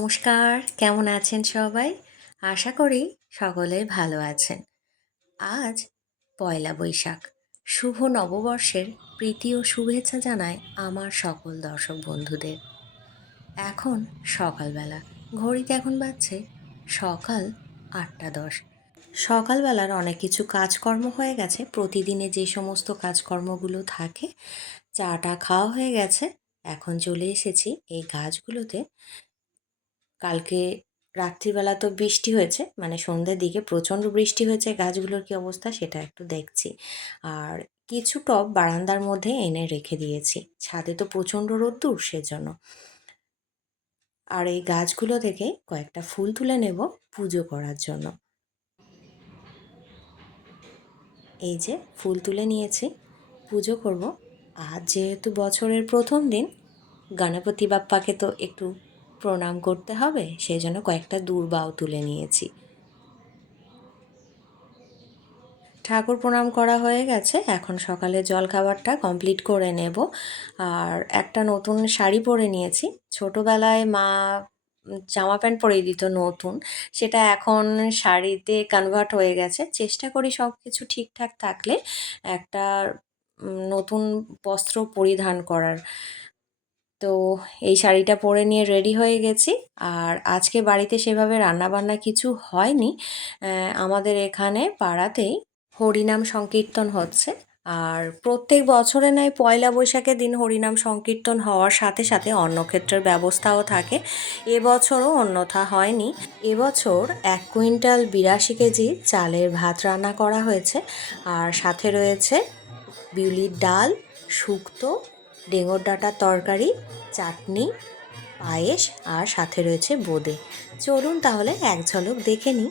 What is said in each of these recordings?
নমস্কার, কেমন আছেন সবাই? আশা করি সকলে ভালো আছেন। আজ পয়লা বৈশাখ। শুভ নববর্ষের প্রীতি ও শুভেচ্ছা জানায় আমার সকল দর্শক বন্ধুদের। এখন সকালবেলা। ঘড়িতে এখন বাজছে সকাল আটটা দশ। সকালবেলার অনেক কিছু কাজকর্ম হয়ে গেছে। প্রতিদিনে যে সমস্ত কাজকর্মগুলো থাকে, চাটা খাওয়া হয়ে গেছে। এখন চলে এসেছি এই গাছগুলোতে। কালকে রাত্রিবেলা তো বৃষ্টি হয়েছে মানে সন্ধ্যের দিকে প্রচণ্ড বৃষ্টি হয়েছে, গাছগুলোর কী অবস্থা সেটা একটু দেখছি। আর কিছু টব বারান্দার মধ্যে এনে রেখে দিয়েছি, ছাদে তো প্রচণ্ড রোদ্দুর সেজন্য। আর এই গাছগুলো থেকে কয়েকটা ফুল তুলে নেব পুজো করার জন্য। এই যে ফুল তুলে নিয়েছি, পুজো করব। আর যেহেতু বছরের প্রথম দিন, গণপতি বাপ্পাকে তো একটু প্রণাম করতে হবে, সেই জন্য কয়েকটা দূর্বাও তুলে নিয়েছি। ঠাকুর প্রণাম করা হয়ে গেছে, এখন সকালে জল খাবারটা কমপ্লিট করে নেব। আর একটা নতুন শাড়ি পরে নিয়েছি, ছোটোবেলায় মা জামা প্যান্ট পরিয়ে দিত নতুন, সেটা এখন শাড়িতে কনভার্ট হয়ে গেছে। চেষ্টা করি সব কিছু ঠিকঠাক থাকলে একটা নতুন বস্ত্র পরিধান করার। তো এই শাড়িটা পরে নিয়ে রেডি হয়ে গেছি। আর আজকে বাড়িতে সেভাবে রান্নাবান্না কিছু হয়নি। আমাদের এখানে পাড়াতেই হরিনাম সংকীর্তন হচ্ছে। আর প্রত্যেক বছরে নয়, পয়লা বৈশাখের দিন হরিনাম সংকীর্তন হওয়ার সাথে সাথে অন্নক্ষেত্রের ব্যবস্থাও থাকে। এবছরও অন্যথা হয়নি। এবছর এক কুইন্টাল বিরাশি কেজি চালের ভাত রান্না করা হয়েছে। আর সাথে রয়েছে বিউলির ডাল, শুক্তো ডেঙোর ডাঁটার তরকারি, চাটনি, পায়েস আর সাথে রয়েছে বোঁদে চলুন তাহলে এক ঝলক দেখে নিই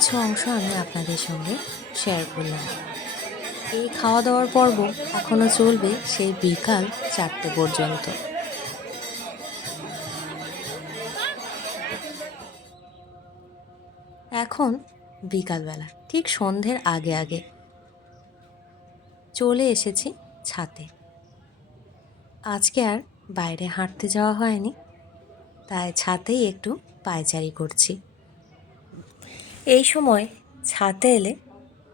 কিছু অংশ আমি আপনাদের সঙ্গে শেয়ার করলাম। এই খাওয়া দাওয়ার পর্ব এখনও চলবে সেই বিকাল চারটে পর্যন্ত। এখন বিকালবেলা, ঠিক সন্ধ্যের আগে আগে চলে এসেছি ছাতে। আজকে আর বাইরে হাঁটতে যাওয়া হয়নি, তাই ছাতেই একটু পায়চারি করছি। এই সময় ছাতে এলে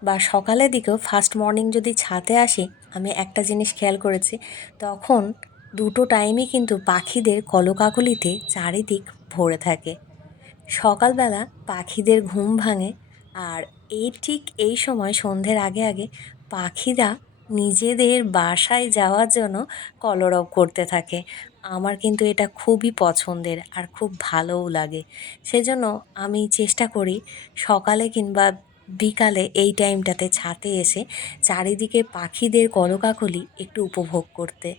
বা সকালের দিকেও ফার্স্ট মর্নিং যদি ছাতে আসি, আমি একটা জিনিস খেয়াল করেছি, তখন দুটো টাইমই কিন্তু পাখিদের কলকাকলিতে চারিদিক ভরে থাকে। সকালবেলা পাখিদের ঘুম ভাঙে আর এই ঠিক এই সময় সন্ধ্যের আগে আগে পাখিরা নিজেদের বাসায় যাওয়ার জন্য কলরব করতে থাকে। আমার কিন্তু এটা খুবই পছন্দের আর খুব ভালোও লাগে। সেজন্য আমি চেষ্টা করি সকালে কিংবা বিকালে এই টাইমটাতে ছাতে এসে চারিদিকে পাখিদের কলকাকলি একটু উপভোগ করতে।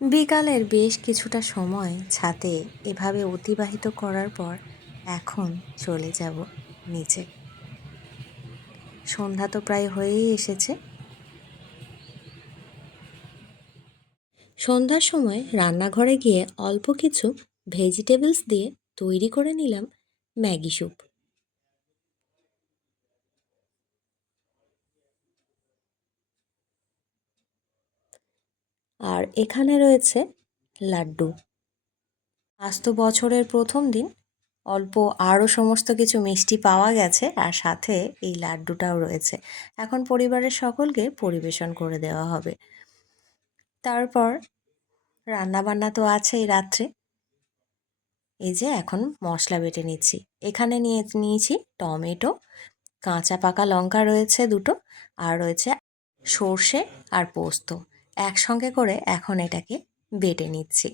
বিকালের বেশ কিছুটা সময় ছাতে এভাবে অতিবাহিত করার পর এখন চলে যাব নিচে। সন্ধ্যা তো প্রায় হয়েই এসেছে। সন্ধ্যার সময় রান্নাঘরে গিয়ে অল্প কিছু ভেজিটেবলস দিয়ে তৈরি করে নিলাম ম্যাগি স্যুপ। আর এখানে রয়েছে লাড্ডু। আজ তো বছরের প্রথম দিন। অল্প আরও সমস্ত কিছু মিষ্টি পাওয়া গেছে আর সাথে এই লাড্ডুটাও রয়েছে। এখন পরিবারের সকলকে পরিবেশন করে দেওয়া হবে। তারপর রান্নাবান্না তো আছেই রাত্রে। এই যে এখন মশলা বেটে নিচ্ছি। এখানে নিয়ে নিয়েছি টমেটো, কাঁচা পাকা লঙ্কা রয়েছে দুটো, আর রয়েছে সর্ষে আর পোস্ত। একসঙ্গে করে এখন এটাকে বেটে নিচ্ছি।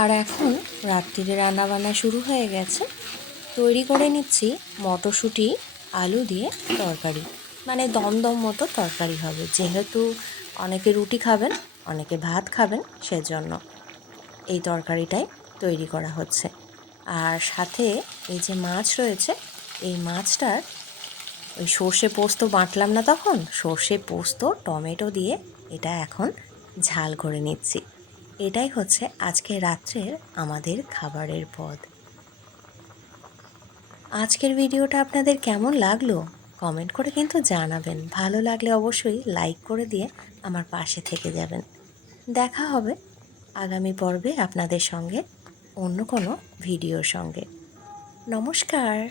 আর এখন রাত্রিরে রান্নাবান্না শুরু হয়ে গেছে। তৈরি করে নিচ্ছি মটরশুঁটি আলু দিয়ে তরকারি। মানে দমদম মতো তরকারি হবে। যেহেতু অনেকে রুটি খাবেন, অনেকে ভাত খাবেন, সেজন্য এই তরকারিটাই তৈরি করা হচ্ছে। আর সাথে এই যে মাছ রয়েছে, এই মাছটার ওই সর্ষে পোস্ত বাঁটলাম না তখন? সর্ষে পোস্ত, টমেটো দিয়ে এটা এখন ঝাল করে নিচ্ছি। এটাই হচ্ছে আজকে রাত্রের আমাদের খাবারের পদ। আজকের ভিডিওটা আপনাদের কেমন লাগল? কমেন্ট করে কিন্তু জানাবেন। ভালো লাগলে অবশ্যই লাইক করে দিয়ে আমার পাশে থেকে যাবেন। দেখা হবে আগামী পর্বে আপনাদের সঙ্গে অন্য কোনো ভিডিওর সঙ্গে। নমস্কার!